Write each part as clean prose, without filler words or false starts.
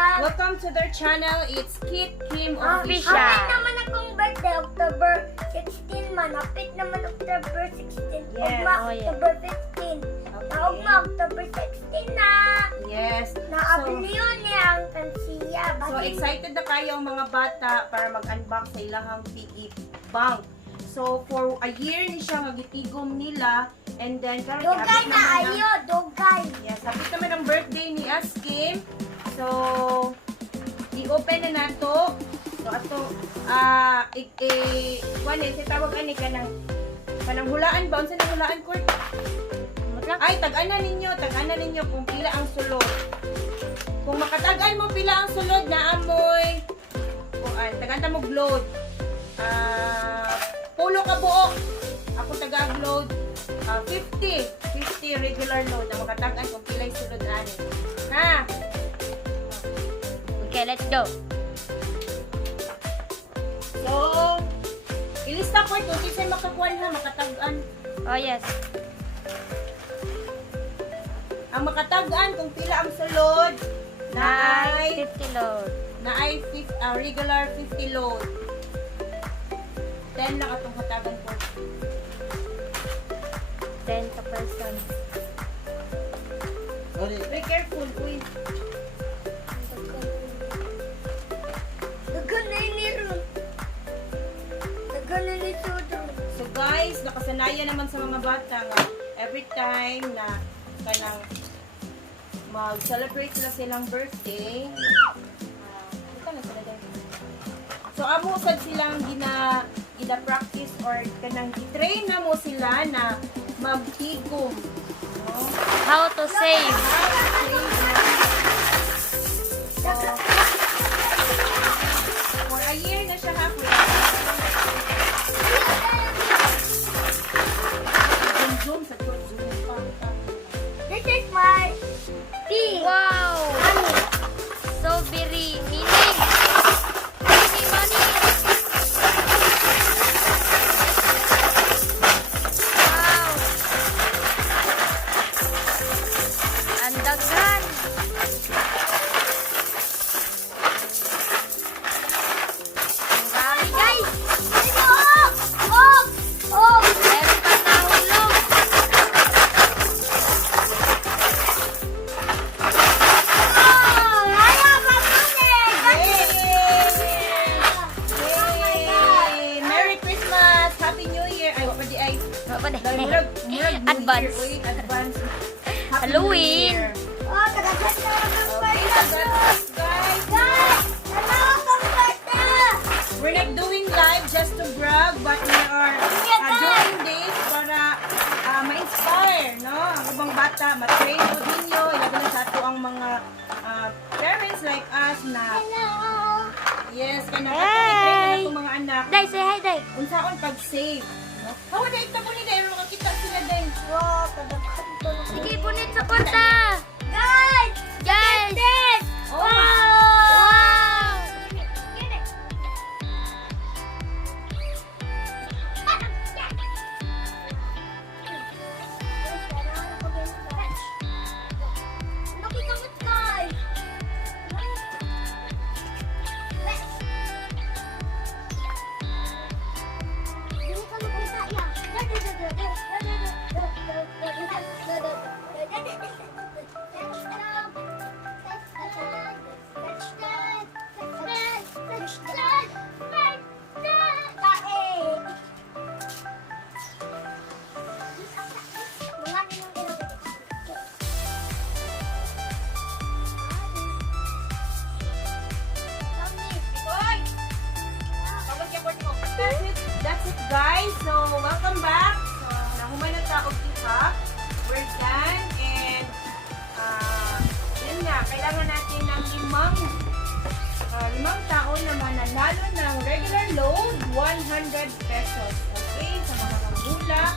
vlog. Welcome to their channel. It's Kit Kim Official. Official. Apit naman akong birthday, October 16 man. Apit naman October 16. Yes. Ugma, Oh, yeah. October 15. Naugma, October 16 na. Yes. Naabliyo niya ang kansiya. So excited na kayo ang mga bata para mag-unbox sa ilahang piggy bank. So for a year ni siya nga gitigom nila, and then karon Dugay na ayo, dugay. Yes, hapit naman ang birthday ni Askim. So i-open na nato. So ato kuan sa tawag ani kanang hulaan ba unsa nang hulaan court? Ay tag-ana ninyo kung pila ang sulod. Kung makatag-an mo pila ang sulod na amoy kuan tag-anta mo load. Pulo ka buo. Ako taga-upload 50 regular load na makatag-an kung pila yung sulod ani. Ha? Okay, let's go. So, ilista ko ito. Kasi makakuan ha, makatag-an. Oh, yes. Ang makatag-an kung pila ang sulod na ay 50 load. regular 50 load. 10 lang atong katagan ko. 10 ka person. Be careful, uy. Dugay na ni Ron. Dugay na ni Sudo. So guys, nakasanayan naman sa mga bata nga every time na kanang mag-celebrate sila silang birthday. So amo sad silang gina-practice or kanang i-train na mo sila na magtigom. No? How to save. For a year na siya halfway. Zoom sa to zoom pa. This is my tea. Wow! So very meaning. Money. Wow! Ang daghan. Ang dami, guys. Meron pang nahulog. Yay! Merry Christmas! Happy New Year! Ay, pwede ay. Murag Murag New Advance. Year. Uy, advance. Happy Halloween. New Year. Okay, congrats guys. We're not doing live just to brag, but we are doing this para ma-inspire, no? Ang ibang bata, ma-train po ninyo. Ilagay na sa ato ang mga parents like us na yes, kaya nakatay na itong mga anak. Day, say hi, Day. Unsaon pag-save. No? Hawa na ito po nila. Makakita sila din. Sige, punit sa kwarta. Guys! Guys! Oh, Wow! That's it guys. So, welcome back. So, nahuman na taog iha. We're done. And, yun nga, kailangan natin ng limang tao na mananalo ng regular load, 100 pesos. Okay? Sa mga magula,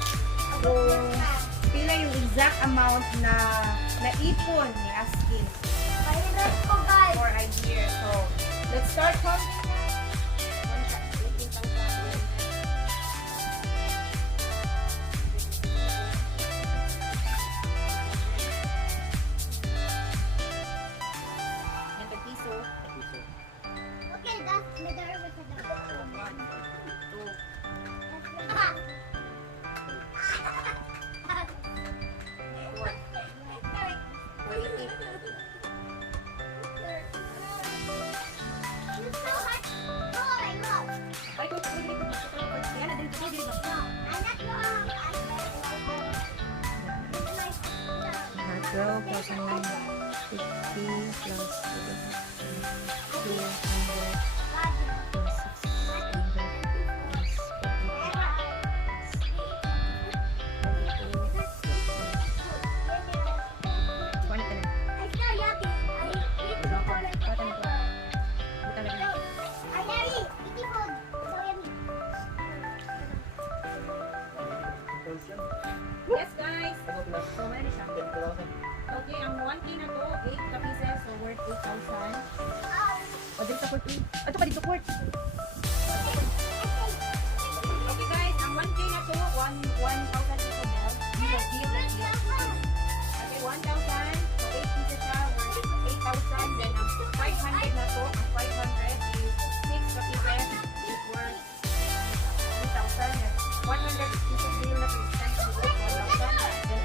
kung pila yung exact amount na naipon ni Askin for a year. So, let's start counting. 12,950 plus 200 plus 600. Yes guys! So, wala na siya. Okay, ang 1K na to, 8 ka pieces, so worth 8,000. O, dito sa port. Ito ka dito port. Okay guys, ang 1K na to, 1,000 pesos daw. You will feel like this. Okay, 1,000. So, 8 pieces siya, worth 8,000. Then, ang 500 na to, ang 500 is 6 ka pieces, is worth 2,000. 100 pieces din na to, is 10 ka buo, 1,000. Then,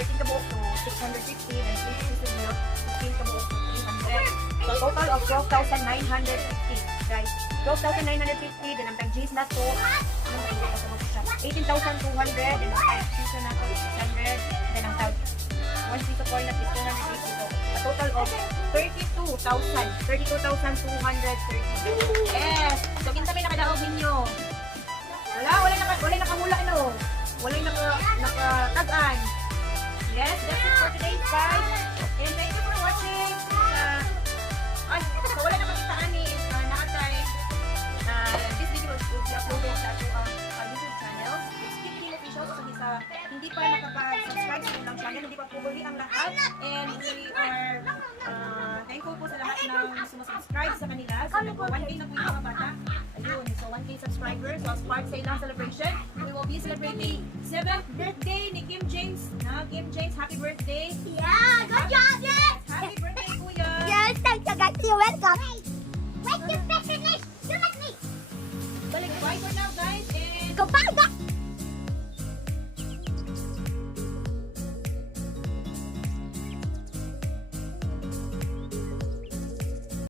13 ka buo, so 650. Then, 20 pieces milk, 15 ka buo, so 300. So, total of 12,950, guys. 12,950, then ang tag-G's na to, 18,200, then ang tag-piso na to, 600, then ang tag-1 piso coin na is 280. So, a total of 32,230. Yes! So, kinsa may nakadaog ninyo? Wala nakamula, no? Wala nakatag-an. Yes, that's it for today's guys. And thank you for watching. So wala na makitaan ni nakatay. This video will be uploaded sa ating YouTube channel. It's Team Official. So hindi pa nakapag-subscribe sa ilang channel, hindi pa pumuli ang lahat. And we are thankful po sa lahat ng sumasubscribe sa kanila. So 1K na po yung mga bata. Ayun, so 1K subscribers. So as part sa ilang celebration, we will be celebrating 7th birthday ni Kim James. Kim James, happy birthday! Yeah, good job, yes! Happy birthday, Kuya! Yes, thank you guys. You're welcome. Wait, you finish. You let me. Balik, bye for now, guys. And Go back.